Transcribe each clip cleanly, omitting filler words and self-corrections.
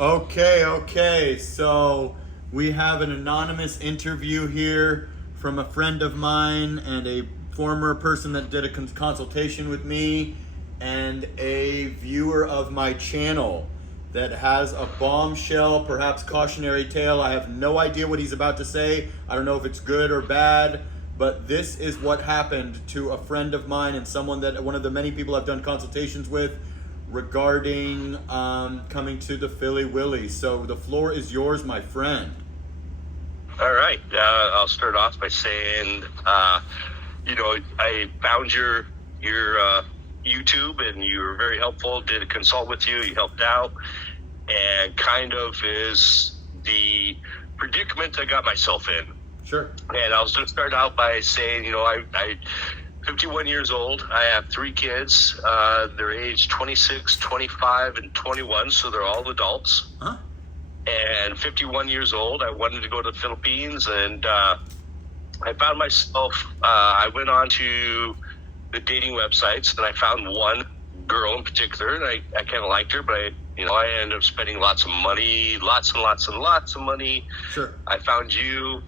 Okay. So we have an anonymous interview here from a friend of mine and a former person that did a consultation with me and a viewer of my channel that has a bombshell, perhaps cautionary tale. I have no idea what he's about to say. I don't know if it's good or bad, but this is what happened to a friend of mine and one of the many people I've done consultations with regarding coming to the Philly Willy. So the floor is yours, my friend. All right. I'll start off by saying, I found your YouTube and you were very helpful. Did a consult with you. You helped out, and kind of is the predicament I got myself in. Sure. And I was going to start out by saying, I 51 years old. I have 3 kids. They're aged 26, 25, and 21, so they're all adults. Huh? And 51 years old. I wanted to go to the Philippines, and I found myself, I went on to the dating websites, and I found one girl in particular, and I kind of liked her, but I ended up spending lots of money, lots of money. Sure. I found you.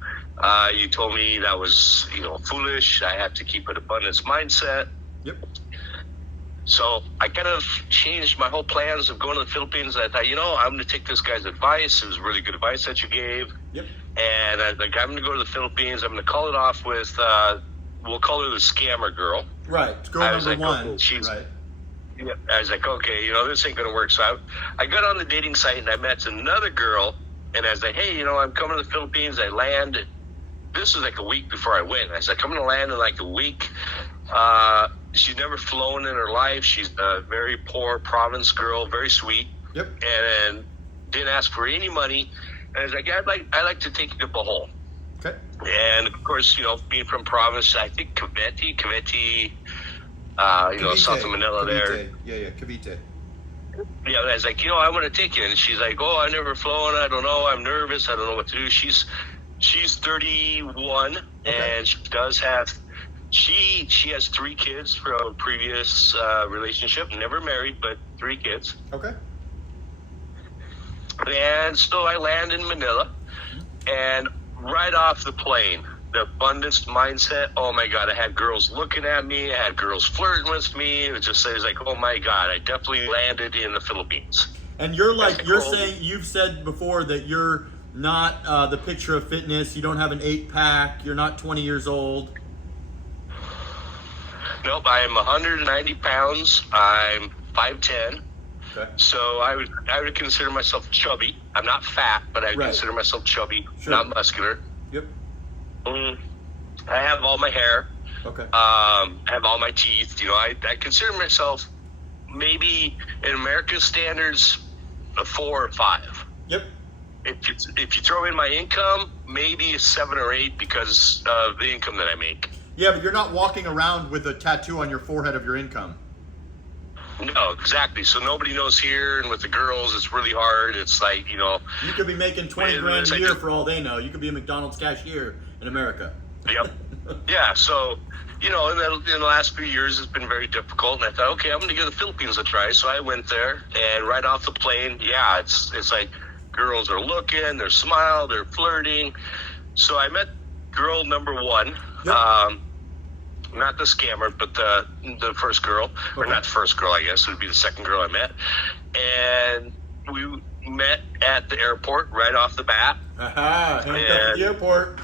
You told me that was, foolish. I have to keep an abundance mindset. Yep. So I kind of changed my whole plans of going to the Philippines. I thought, I'm going to take this guy's advice. It was really good advice that you gave. Yep. And I'm going to go to the Philippines. I'm going to call it off with, we'll call her the scammer girl. Right. Girl number one. Okay, right. Yeah, I was like, okay, this ain't going to work. So I got on the dating site and I met another girl. And I was like, hey, I'm coming to the Philippines. I land. This was like a week before I went. I said, I'm going to land in like a week. She's never flown in her life. She's a very poor province girl, very sweet. Yep. And didn't ask for any money. And I was like, I'd like to take you to Bohol. Okay. And of course, being from province, I think Cavite, Cavite, south of Manila Cavite. there. Yeah, Cavite. Yeah, and I was like, I want to take you. And she's like, oh, I've never flown. I don't know. I'm nervous. I don't know what to do. She's 31, okay. And she does have, she has 3 kids from a previous relationship, never married, but 3 kids. Okay. And so I land in Manila, and right off the plane, the abundance mindset, oh my God, I had girls looking at me, I had girls flirting with me. It was like, oh my God, I definitely landed in the Philippines. And you're saying, you've said before that you're not the picture of fitness, you don't have an 8-pack, you're not 20 years old. Nope, I am 190 pounds, I'm 5'10". Okay. So I would consider myself chubby. I'm not fat, but I would consider myself chubby, sure. Not muscular. Yep. I have all my hair. Okay. I have all my teeth. I consider myself maybe in America's standards a 4 or 5. Yep. If you throw in my income, maybe a 7 or 8 because of the income that I make. Yeah, but you're not walking around with a tattoo on your forehead of your income. No, exactly. So nobody knows here, and with the girls, it's really hard. It's like, You could be making 20 grand a year for all they know. You could be a McDonald's cashier in America. Yep. Yeah, so, in the last few years, it's been very difficult. And I thought, okay, I'm going to give the Philippines a try. So I went there, and right off the plane, yeah, it's like girls are looking, they're smiling, they're flirting. So I met girl number 1. Yep. Not the scammer, but the first girl, okay. Or not the first girl, I guess. It would be the second girl I met. And we met at the airport right off the bat. Aha, handcuffed at the airport.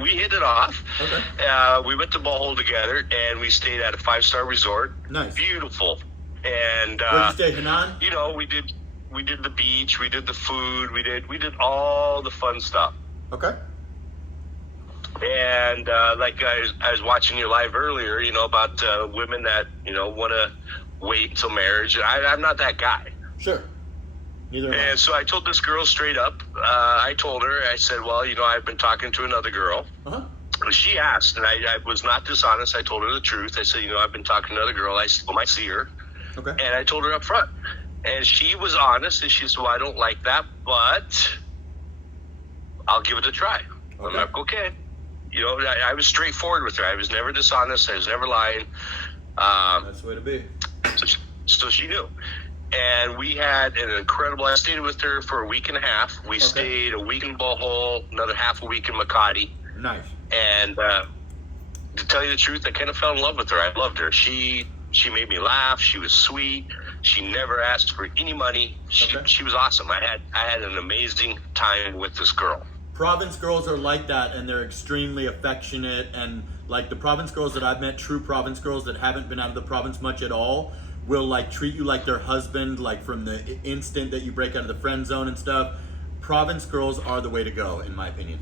We hit it off. Okay. We went to Bohol together, and we stayed at a 5-star resort. Nice. Beautiful. And where'd you stay, Henan? We did the beach, we did the food, we did all the fun stuff. Okay. And like I was watching you live earlier, about women that want to wait until marriage. I'm not that guy. Sure. Neither am I. And so I told this girl straight up. I told her. I said, "Well, I've been talking to another girl." Uh-huh. She asked, and I was not dishonest. I told her the truth. I said, I've been talking to another girl. I still might see her. Okay. And I told her up front. And she was honest, and she said, well, I don't like that, but I'll give it a try. Okay. I'm like, okay. I was straightforward with her. I was never dishonest. I was never lying. That's the way to be. So she knew. And we had an incredible. I stayed with her for a week and a half. We stayed a week in Bohol, another half a week in Makati. Nice. And to tell you the truth, I kind of fell in love with her. I loved her. She made me laugh. She was sweet. She never asked for any money. She was awesome. I had an amazing time with this girl. Province girls are like that, and they're extremely affectionate. And like the province girls that I've met, true province girls that haven't been out of the province much at all, will like treat you like their husband, like from the instant that you break out of the friend zone and stuff. Province girls are the way to go, in my opinion.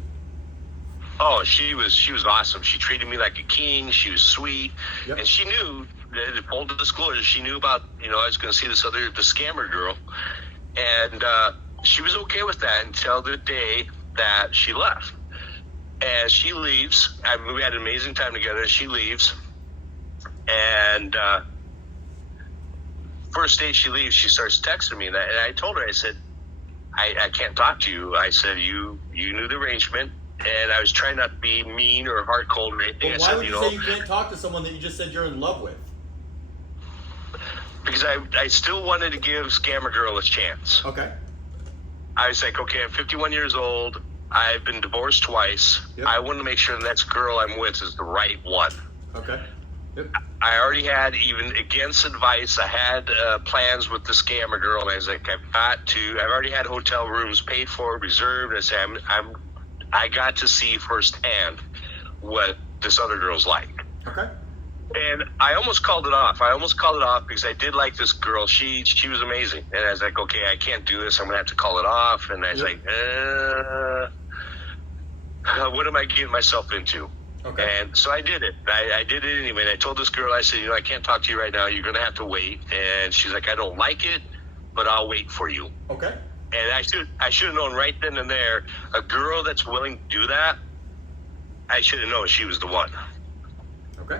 Oh, she was awesome. She treated me like a king. She was sweet, and she knew. Full disclosure, she knew about, I was going to see the scammer girl, and she was okay with that until the day that she left. And she leaves. We had an amazing time together. She leaves, and first day she leaves, she starts texting me, and I told her, I said, I can't talk to you. I said, you knew the arrangement. And I was trying not to be mean or hard cold or anything. But why would you say you can't talk to someone that you just said you're in love with? Because I still wanted to give Scammer Girl a chance. Okay. I was like, okay, I'm 51 years old. I've been divorced twice. Yep. I want to make sure the next girl I'm with is the right one. Okay. Yep. I already had, even against advice, I had plans with the Scammer Girl, and I was like, I've already had hotel rooms paid for, reserved. I said, I got to see firsthand what this other girl's like. Okay. And I almost called it off. Because I did like this girl. She was amazing. And I was like, okay, I can't do this. I'm going to have to call it off. And I was like, what am I getting myself into? Okay. And so I did it. I did it anyway. And I told this girl, I said, I can't talk to you right now. You're going to have to wait. And she's like, I don't like it, but I'll wait for you. Okay. And I should have known right then and there, a girl that's willing to do that, I should have known she was the one. Okay.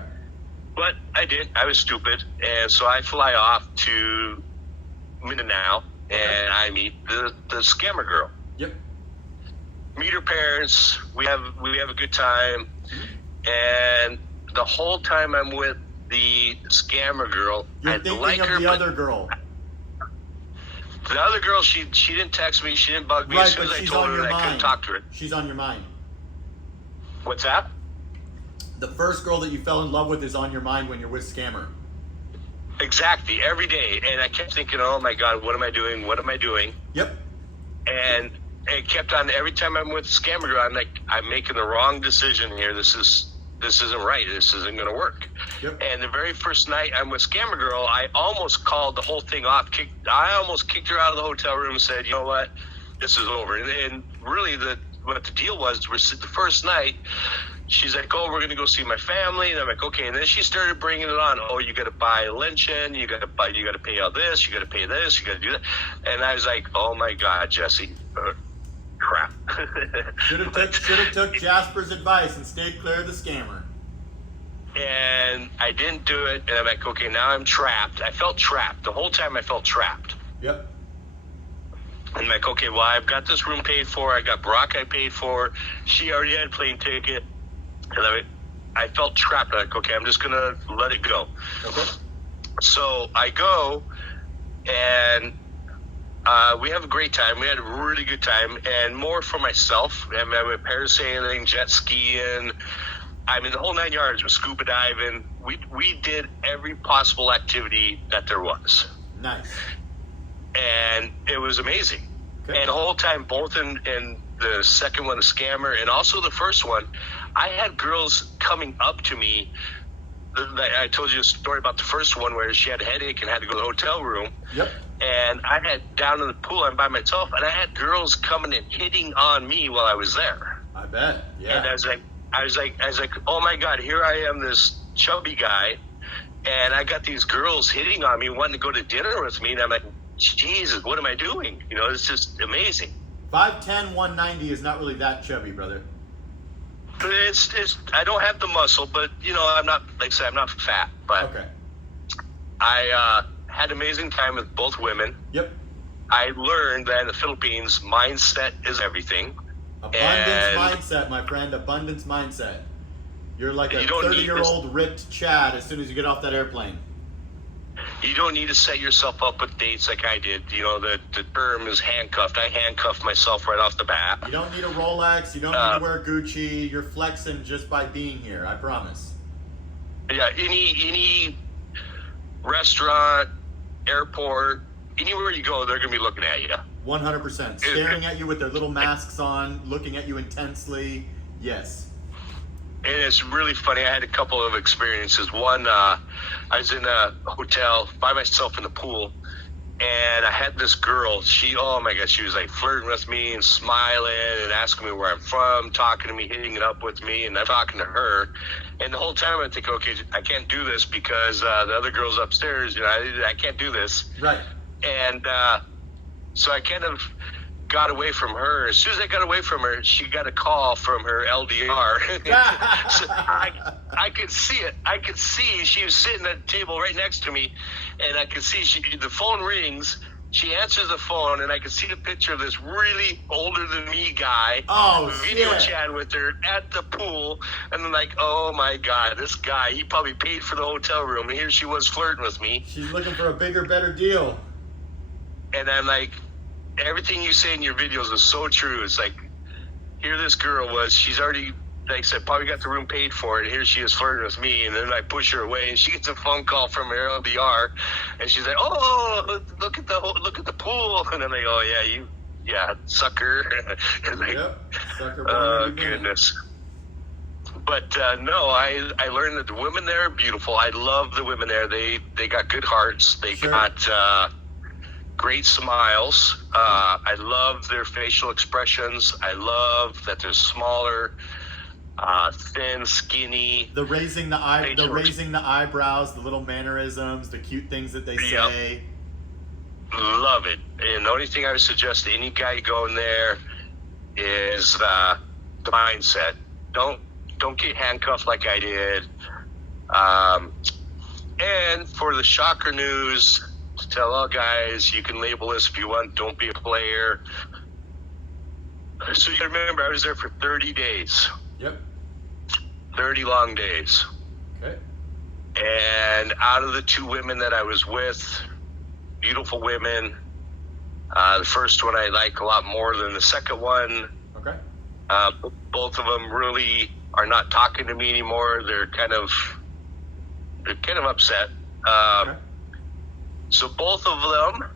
But I did. I was stupid. And so I fly off to Mindanao, and I meet the Scammer Girl. Yep. Meet her parents. We have a good time. And the whole time I'm with the Scammer Girl, You're thinking of the other girl. The other girl, she didn't text me. She didn't bug me. Right, as soon as I told her that I couldn't talk to her. She's on your mind. What's that? The first girl that you fell in love with is on your mind when you're with Scammer. Exactly, every day. And I kept thinking, oh my God, what am I doing? What am I doing? Yep. And it kept on, every time I'm with Scammer Girl, I'm like, I'm making the wrong decision here. This isn't right. This isn't going to work. Yep. And the very first night I'm with Scammer Girl, I almost called the whole thing off. I almost kicked her out of the hotel room and said, you know what? This is over. And really what the deal was the first night, she's like, oh, we're going to go see my family. And I'm like, okay. And then she started bringing it on. Oh, you got to buy luncheon. You got to pay all this. You got to pay this. You got to do that. And I was like, oh my God, Jesse. Crap. Should have took Jasper's advice and stayed clear of the Scammer. And I didn't do it. And I'm like, okay, now I'm trapped. I felt trapped. The whole time I felt trapped. Yep. And I'm like, okay, well, I've got this room paid for. I got Brock I paid for. She already had a plane ticket. And I felt trapped. I'm like, okay, I'm just going to let it go. Okay. So I go, and we have a great time. We had a really good time, and more for myself. I went parasailing, jet skiing. I mean, the whole 9 yards with scuba diving. We did every possible activity that there was. Nice. And it was amazing. Okay. And the whole time, both in the second one, the Scammer, and also the first one, I had girls coming up to me. I told you a story about the first one where she had a headache and had to go to the hotel room. Yep. And I had down in the pool, I'm by myself, and I had girls coming and hitting on me while I was there. I bet. Yeah. And I was like, oh my God, here I am, this chubby guy, and I got these girls hitting on me, wanting to go to dinner with me, and I'm like, Jesus, what am I doing? It's just amazing. 5'10", 190 is not really that chubby, brother. But it's I don't have the muscle, but I'm not, like I said, I'm not fat. But okay. I had an amazing time with both women. Yep. I learned that in the Philippines, mindset is everything. Abundance mindset, my friend. Abundance mindset. You're like a 30-year-old ripped Chad as soon as you get off that airplane. You don't need to set yourself up with dates like I did. You know, the term is handcuffed. I handcuffed myself right off the bat. You don't need a Rolex. You don't need to wear Gucci. You're flexing just by being here. I promise. Yeah, any restaurant, airport, anywhere you go, they're going to be looking at you. 100%. Staring at you with their little masks on, looking at you intensely. Yes. And it's really funny. I had a couple of experiences. One, I was in a hotel by myself in the pool, and I had this girl. Oh my God, she was like flirting with me and smiling and asking me where I'm from, talking to me, hitting it up with me, and I'm talking to her. And the whole time I think, okay, I can't do this because the other girl's upstairs. You know, I can't do this. Right. And so I kind of got away from her. As soon as I got away from her, she got a call from her LDR. So I could see it. I could see she was sitting at the table right next to me, and I could see the phone rings. She answers the phone, and I could see the picture of this really older than me guy. Video chat with her at the pool, and I'm like, oh my God, this guy, he probably paid for the hotel room, and here she was flirting with me. She's looking for a bigger, better deal. And I'm like, everything you say in your videos is so true. It's like, here this girl was, she's already, like I said, probably got the room paid for it. Here she is flirting with me, and then I push her away, and she gets a phone call from her LDR, and she's like, oh, look at the pool. And I'm like, oh yeah, sucker. And like, yep, sucker. Oh goodness. But no, I learned that the women there are beautiful. I love the women there. They got good hearts. They got great smiles. I love their facial expressions. I love that they're smaller, thin, skinny. The raising the eyebrows, the little mannerisms, the cute things that they say. Love it. And the only thing I would suggest to any guy going there is the mindset. Don't get handcuffed like I did. And for the shocker news, to tell all guys, you can label this if you want, don't be a player. So you remember, I was there for 30 days. Yep. 30 long days. Okay. And out of the two women that I was with, beautiful women, the first one I like a lot more than the second one. Okay. Both of them really are not talking to me anymore. They're kind of upset. Okay. So both of them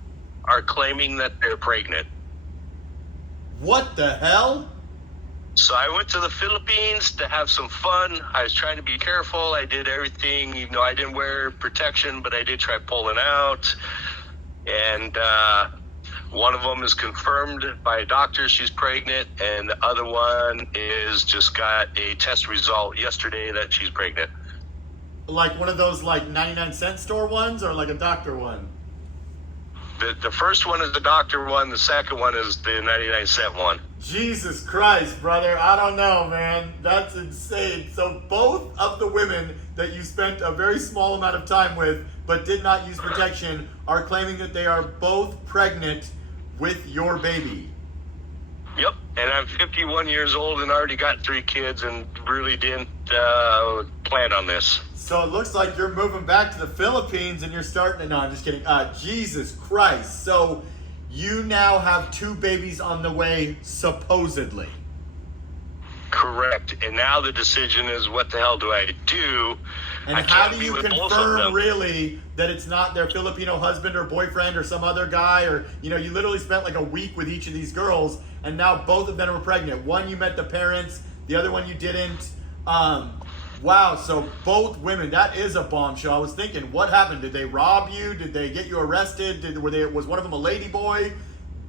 are claiming that they're pregnant. What the hell? So I went to the Philippines to have some fun. I was trying to be careful. I did everything. You know, I didn't wear protection, but I did try pulling out. And one of them is confirmed by a doctor she's pregnant, and the other one is just got a test result yesterday that she's pregnant. Like one of those like 99-cent store ones, or like a doctor one? The first one is the doctor one. The second one is the 99-cent one. Jesus Christ, brother. I don't know, man. That's insane. So both of the women that you spent a very small amount of time with but did not use protection are claiming that they are both pregnant with your baby. Yep. And I'm 51 years old and already got 3 kids and really didn't plan on this. So it looks like you're moving back to the Philippines and you're starting to... No, I'm just kidding. Jesus Christ. So you now have 2 babies on the way, supposedly. Correct. And now the decision is, what the hell do I do? And how do you confirm really that it's not their Filipino husband or boyfriend or some other guy? Or, you know, you literally spent like a week with each of these girls, and now both of them are pregnant. One, you met the parents. The other one, you didn't. Wow, so both women, that is a bombshell. I was thinking, what happened? Did they rob you? Did they get you arrested? Was one of them a lady boy?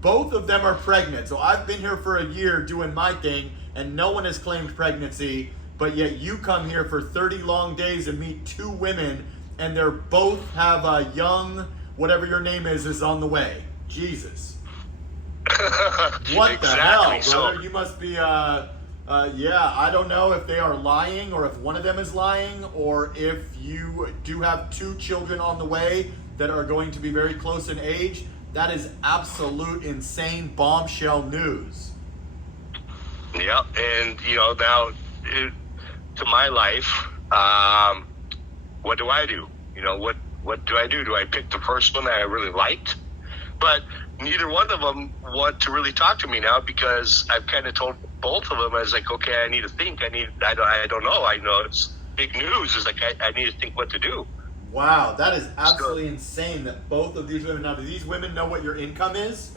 Both of them are pregnant. So I've been here for a year doing my thing, and no one has claimed pregnancy, but yet you come here for 30 long days and meet 2 women, and they're both have a young, whatever your name is on the way. Jesus. What the hell, brother? So, you must be, I don't know if they are lying, or if one of them is lying, or if you do have 2 children on the way that are going to be very close in age. That is absolute insane bombshell news. Yeah, and now to my life, what do I do? what do I do? Do I pick the first one that I really liked? But neither one of them want to really talk to me now because I've kind of told both of them, I was like, okay, I need to think. I don't know. I know it's big news. It's like, I need to think what to do. Wow, that is absolutely insane that both of these women, now do these women know what your income is?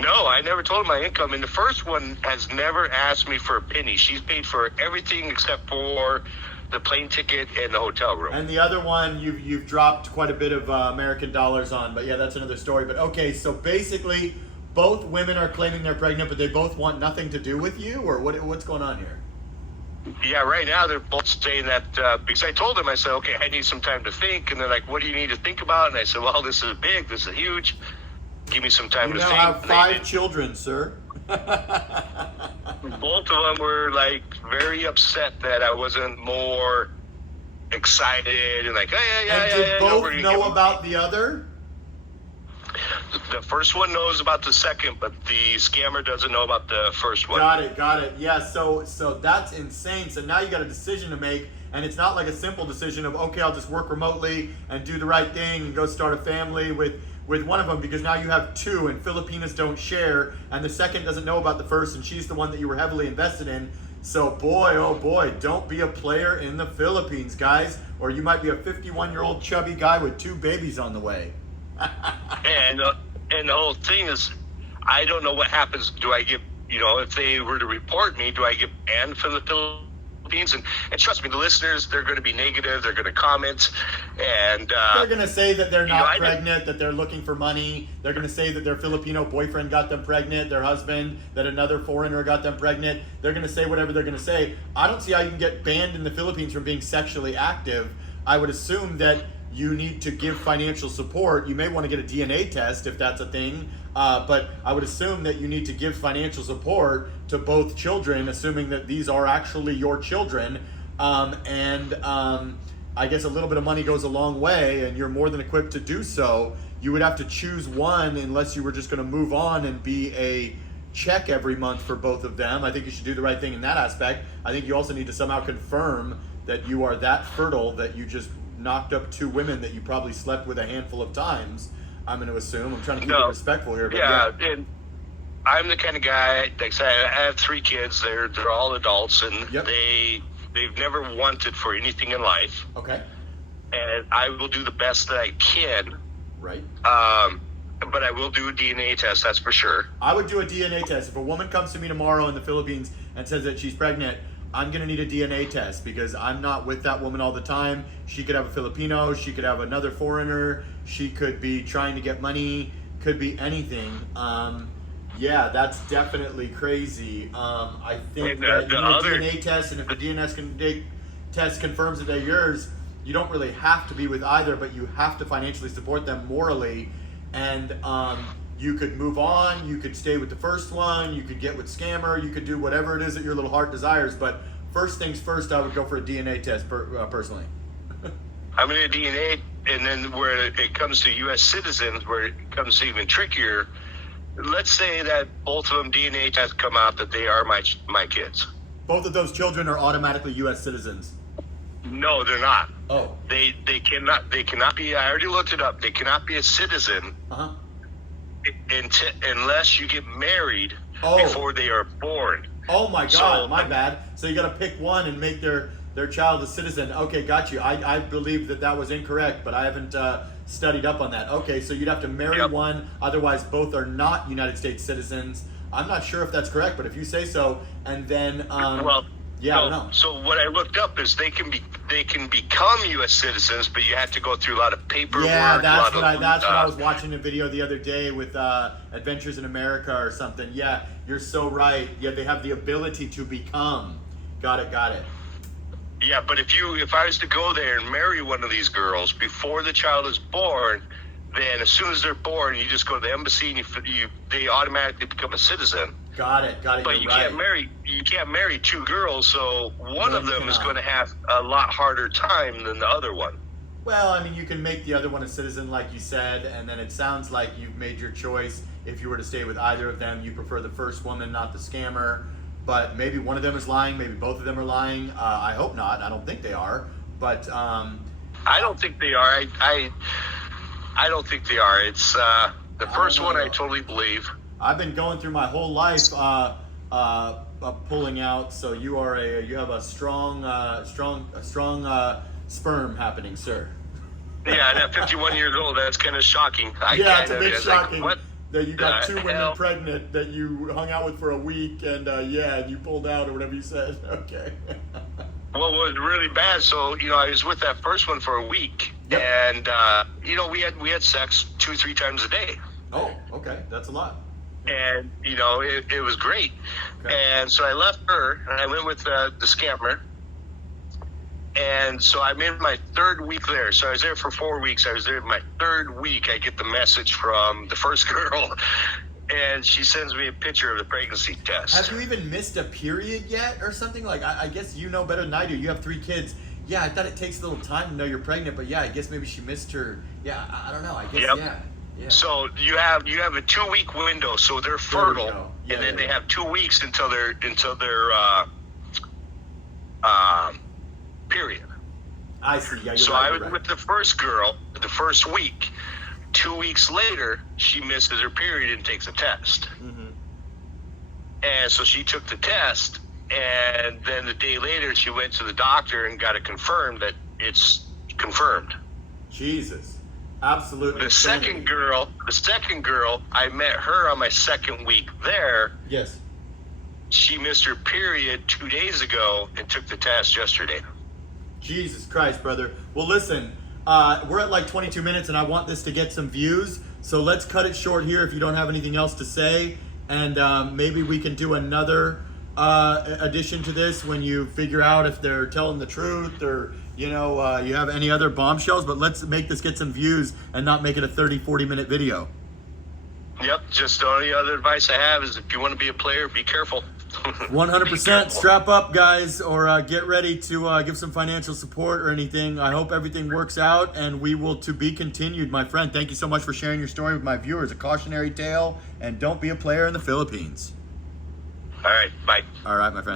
No, I never told my income. And the first one has never asked me for a penny. She's paid for everything except for the plane ticket and the hotel room. And the other one, you've dropped quite a bit of American dollars on, but yeah, that's another story. But okay, so basically, both women are claiming they're pregnant, but they both want nothing to do with you, or what's going on here? Yeah, right now they're both saying that because I told them, I said, okay, I need some time to think, and they're like, what do you need to think about? And I said, well, this is big, this is huge. Give me some time you to now think. have 5 children, sir. Both of them were like very upset that I wasn't more excited and like, And did both know about the other? The first one knows about the second, but the scammer doesn't know about the first one. Got it. Yeah, so that's insane. So now you got a decision to make, and it's not like a simple decision of, okay, I'll just work remotely and do the right thing and go start a family with one of them, because now you have 2 and Filipinas don't share, and the second doesn't know about the first, and she's the one that you were heavily invested in. So boy, oh boy, don't be a player in the Philippines, guys, or you might be a 51-year-old chubby guy with 2 babies on the way. And the whole thing is, I don't know what happens. Do I get, if they were to report me, do I get banned from the Philippines? And trust me, the listeners, they're going to be negative. They're going to comment. And they're going to say that they're not pregnant, that they're looking for money. They're going to say that their Filipino boyfriend got them pregnant, their husband, that another foreigner got them pregnant. They're going to say whatever they're going to say. I don't see how you can get banned in the Philippines from being sexually active. I would assume that you need to give financial support. You may want to get a DNA test if that's a thing, but I would assume that you need to give financial support to both children, assuming that these are actually your children. I guess a little bit of money goes a long way, and you're more than equipped to do so. You would have to choose one unless you were just going to move on and be a check every month for both of them. I think you should do the right thing in that aspect. I think you also need to somehow confirm that you are that fertile that you just knocked up 2 women that you probably slept with a handful of times. I'm going to assume. I'm trying to keep it respectful here. But yeah, and I'm the kind of guy, like I say, I have 3 kids. They're all adults, and they've never wanted for anything in life. Okay. And I will do the best that I can. Right. But I will do a DNA test, that's for sure. I would do a DNA test. If a woman comes to me tomorrow in the Philippines and says that she's pregnant, I'm going to need a DNA test because I'm not with that woman all the time. She could have a Filipino. She could have another foreigner. She could be trying to get money. Could be anything. Yeah, that's definitely crazy. I think that you need a DNA test, and if the DNA test confirms that they're yours, you don't really have to be with either, but you have to financially support them morally. And you could move on, you could stay with the first one, you could get with scammer, you could do whatever it is that your little heart desires. But first things first, I would go for a DNA test personally. I'm going to DNA, and then where it comes to U.S. citizens, where it comes to even trickier, let's say that both of them DNA tests come out that they are my kids. Both of those children are automatically U.S. citizens. No, they're not. Oh. They cannot be, I already looked it up, they cannot be a citizen unless you get married before they are born. Oh my God, my bad. So you got to pick one and make their child a citizen. Okay, got you. I believe that was incorrect, but I haven't studied up on that. Okay, so you'd have to marry one, otherwise both are not United States citizens. I'm not sure if that's correct, but if you say so, and then yeah, I don't know. So what I looked up is they can become U.S. citizens, but you have to go through a lot of paperwork. Yeah, that's what I was watching a video the other day with Adventures in America or something. Yeah, you're so right. Yeah, they have the ability to become. Got it. Yeah, but if I was to go there and marry one of these girls before the child is born, then as soon as they're born, you just go to the embassy and they automatically become a citizen. Got it. But you can't marry 2 girls, so one of them is going to have a lot harder time than the other one. Well, I mean, you can make the other one a citizen, like you said, and then it sounds like you've made your choice. If you were to stay with either of them, you prefer the first woman, not the scammer. But maybe one of them is lying, maybe both of them are lying. I hope not. I don't think they are. But I don't think they are. I don't think they are. It's the first one I totally believe. I've been going through my whole life pulling out. So you have a strong sperm happening, sir. Yeah, and at 51 years old, that's kind of shocking. It's a bit shocking like, that you got two women hell? pregnant that you hung out with for a week, and and you pulled out or whatever you said. Okay. Well, it was really bad. So, I was with that first one for a week, Yep. and we had sex 2-3 times a day, Oh, okay, that's a lot. and it was great. Okay. And so I left her, and I went with the scammer. And so I'm in my third week there. So I was there for 4 weeks. I was there my third week. I get the message from the first girl, and she sends me a picture of the pregnancy test. Have you even missed a period yet or something? Like, I guess you know better than I do. You have 3 kids. Yeah, I thought it takes a little time to know you're pregnant, but yeah, I guess maybe she missed her. Yeah, I don't know. I guess, Yep. yeah. So you have a 2-week window. So they're fertile, go. Yeah, and then yeah, they yeah. have 2 weeks until their period. I see. Yeah, you're So right, I you're was right. with the first girl the first week. 2 weeks later, she misses her period and takes a test. Mhm. And so she took the test, and then the day later, she went to the doctor and got it confirmed that it's confirmed. Jesus. Absolutely. The second girl, I met her on my second week there. Yes. She missed her period 2 days ago and took the test yesterday. Jesus Christ, brother. Well, listen, we're at like 22 minutes and I want this to get some views. So let's cut it short here if you don't have anything else to say. And maybe we can do another addition to this when you figure out if they're telling the truth or, you have any other bombshells. But let's make this get some views and not make it a 30-40 minute video. Yep, just the only other advice I have is if you want to be a player, be careful. 100%. Strap up, guys, or get ready to give some financial support or anything. I hope everything works out, and we will to be continued, my friend. Thank you so much for sharing your story with my viewers. A cautionary tale, and don't be a player in the Philippines. All right, bye. All right, my friend.